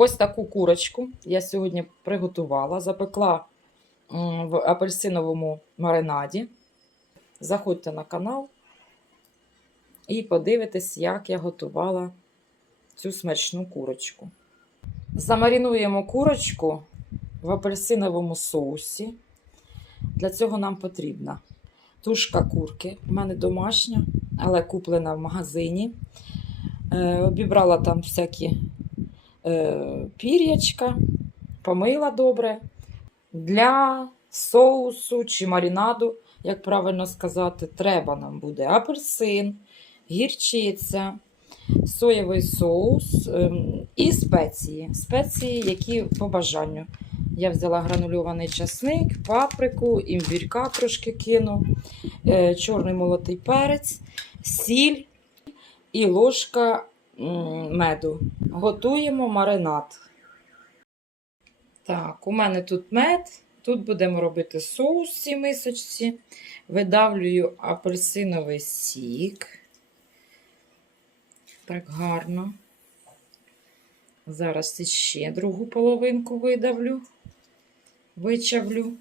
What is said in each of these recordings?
Ось таку курочку я сьогодні приготувала, запекла в апельсиновому маринаді. Заходьте на канал і подивитесь, як я готувала цю смачну курочку. Замарінуємо курочку в апельсиновому соусі. Для цього нам потрібна тушка курки. У мене домашня, але куплена в магазині. Е, обібрала там всякі пір'ячка, помила добре. Для соусу чи марінаду, як правильно сказати, треба нам буде апельсин, гірчиця, соєвий соус ем, і спеції. Спеції, які по бажанню. Я взяла гранульований часник, паприку, імбірка трошки кину, е, чорний молотий перець, сіль і ложка меду. Готуємо маринад. Так, у мене тут мед. Тут будемо робити соус в цій мисочці. Видавлюю апельсиновий сік. Так гарно. Зараз іще другу половинку видавлю, вичавлю.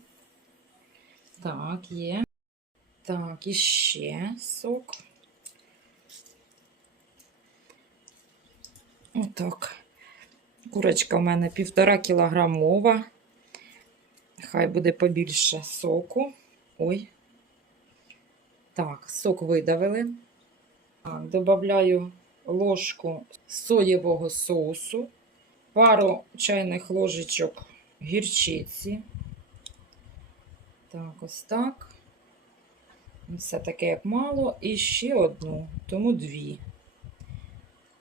Так, є. Так, іще сок. Отак. Курочка в мене півтора кілограмова. Хай буде побільше соку. Ой. Так, сок видавили. Так, Добавляю ложку соєвого соусу, пару чайних ложечок гірчиці. Так, ось так. Все таке, як мало. І ще одну, тому дві.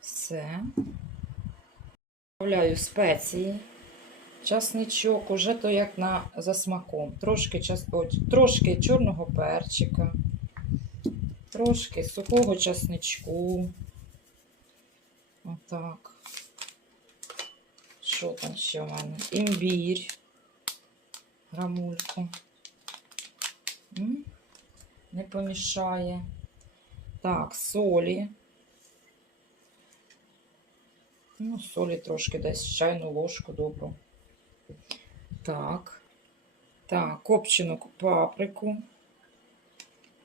Все. Добавляю спеції. Часничок, уже то як на за смаком. Трошки, час... о, трошки чорного перчика, трошки сухого часничку. Отак. Що там ще в мене? Імбір. Грамульку. Не помішає. Так, солі. Ну, солі трошки десь чайну ложку добру. Так. Так, копчену паприку.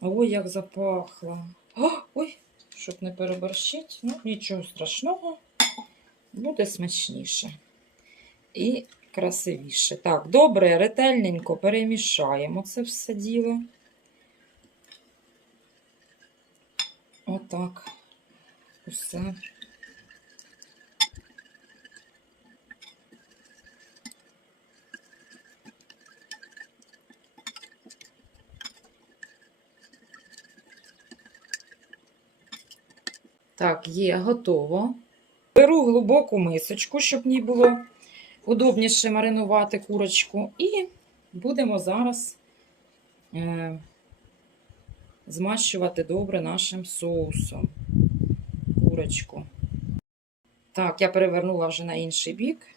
Ой, як запахло. О, ой, щоб не переборщити. Ну, нічого страшного. Буде смачніше. І красивіше. Так, добре, ретельненько перемішаємо це все діло. Отак. Усе. Так, є, готово. Беру глибоку мисочку, щоб ній було удобніше маринувати курочку. І будемо зараз е, змащувати добре нашим соусом курочку. Так, я перевернула вже на інший бік.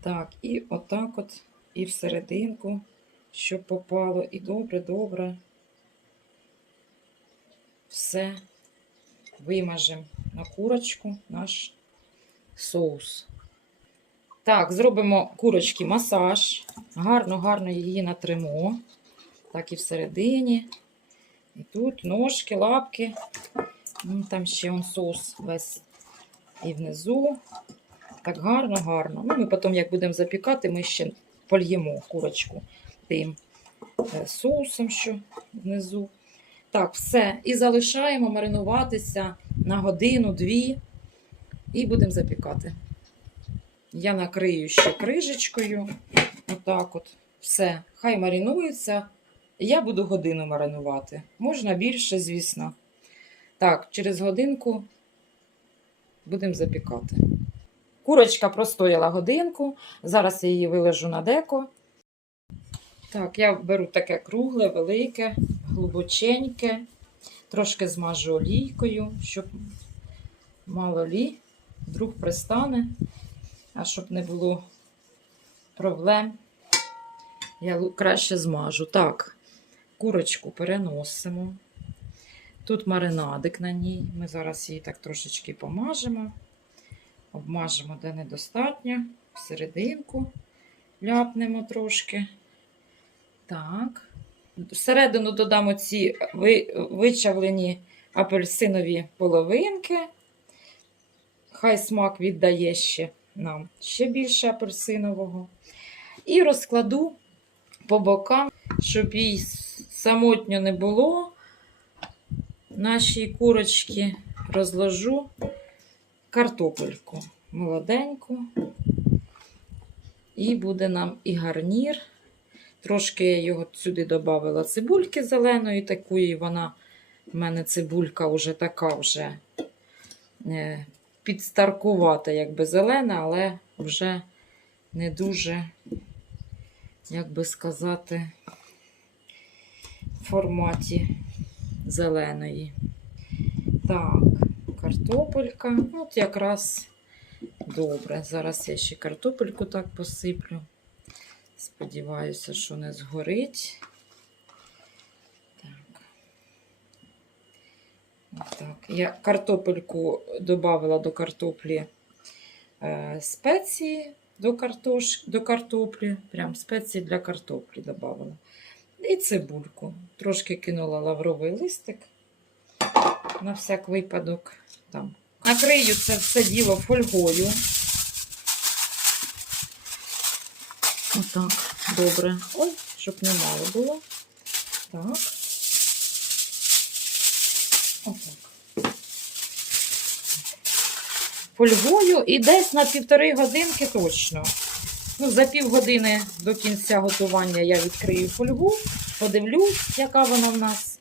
Так, і отак от, і всерединку, щоб попало. І добре-добре все вимажемо на курочку наш соус. Так, зробимо курочки масаж. Гарно-гарно її натримо. Так і всередині. І тут ножки, лапки. Ну, Там ще он соус весь і внизу. Так гарно-гарно. Ну, ми потім, як будемо запікати, ми ще польємо курочку тим е, соусом, що внизу. Так, все. І залишаємо маринуватися на годину-дві. І будемо запікати. Я накрию ще крижечкою. Отак от. Все. Хай маринується. Я буду годину маринувати. Можна більше, звісно. Так, через годинку будемо запікати. Курочка простояла годинку. Зараз я її вилежу на деко. Так, я беру таке кругле, велике, глибоченьке. Трошки змажу олійкою, щоб мало лі, вдруг пристане, а щоб не було проблем, я краще змажу. Так, курочку переносимо. Тут маринадик на ній. Ми зараз її так трошечки помажемо. Обмажемо, де недостатньо. Всерединку ляпнемо трошки. Так. Всередину додамо ці вичавлені апельсинові половинки. Хай смак віддає ще нам ще більше апельсинового. І розкладу по бокам, щоб їй самотньо не було. Наші курочки розложу картопельку молоденьку. І буде нам і гарнір. Трошки я його сюди додавала цибульки зеленої, такої вона в мене цибулька вже така вже е, підстаркувата, якби зелена, але вже не дуже, як би сказати, в форматі зеленої. Так, картопелька. От якраз добре. Зараз я ще картопельку так посиплю. Сподіваюся, що не згорить. Так. Отак. Я картопельку додавала до картоплі е, спеції до, картош, до картоплі. Прям спеції для картоплі додавала. І цибульку. Трошки кинула лавровий листик на всяк випадок. Там. Накрию це все діло фольгою. Отак, добре. Ой, щоб не мало було. Так. Отак. Фольгою і десь на півтори годинки точно. Ну, за півгодини до кінця готування я відкрию фольгу, подивлюсь, яка вона в нас.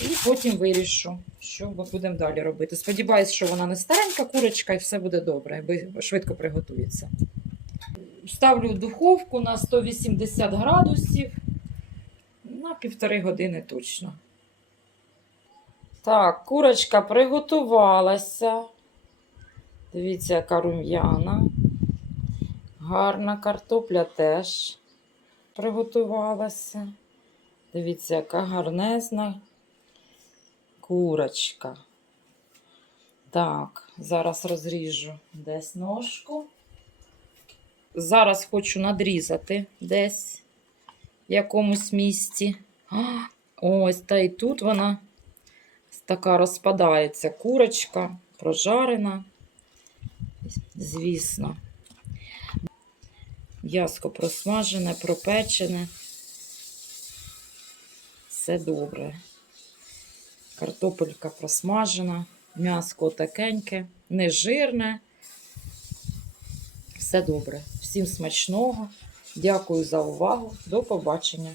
І потім вирішу, що ми будемо далі робити. Сподіваюсь, що вона не старенька курочка і все буде добре, швидко приготується. Ставлю в духовку на 180 градусів на півтори години точно. Так, курочка приготувалася. Дивіться, яка рум'яна. Гарна картопля теж приготувалася. Дивіться, яка гарнезна курочка. Так, зараз розріжу десь ножку. Зараз хочу надрізати десь в якомусь місці. Ось, та і тут вона така розпадається курочка, прожарена. Звісно. М'яско просмажене, пропечене. Все добре. Картопелька просмажена, м'яско такеньке, не жирне. Все добре. Всім смачного. Дякую за увагу. До побачення.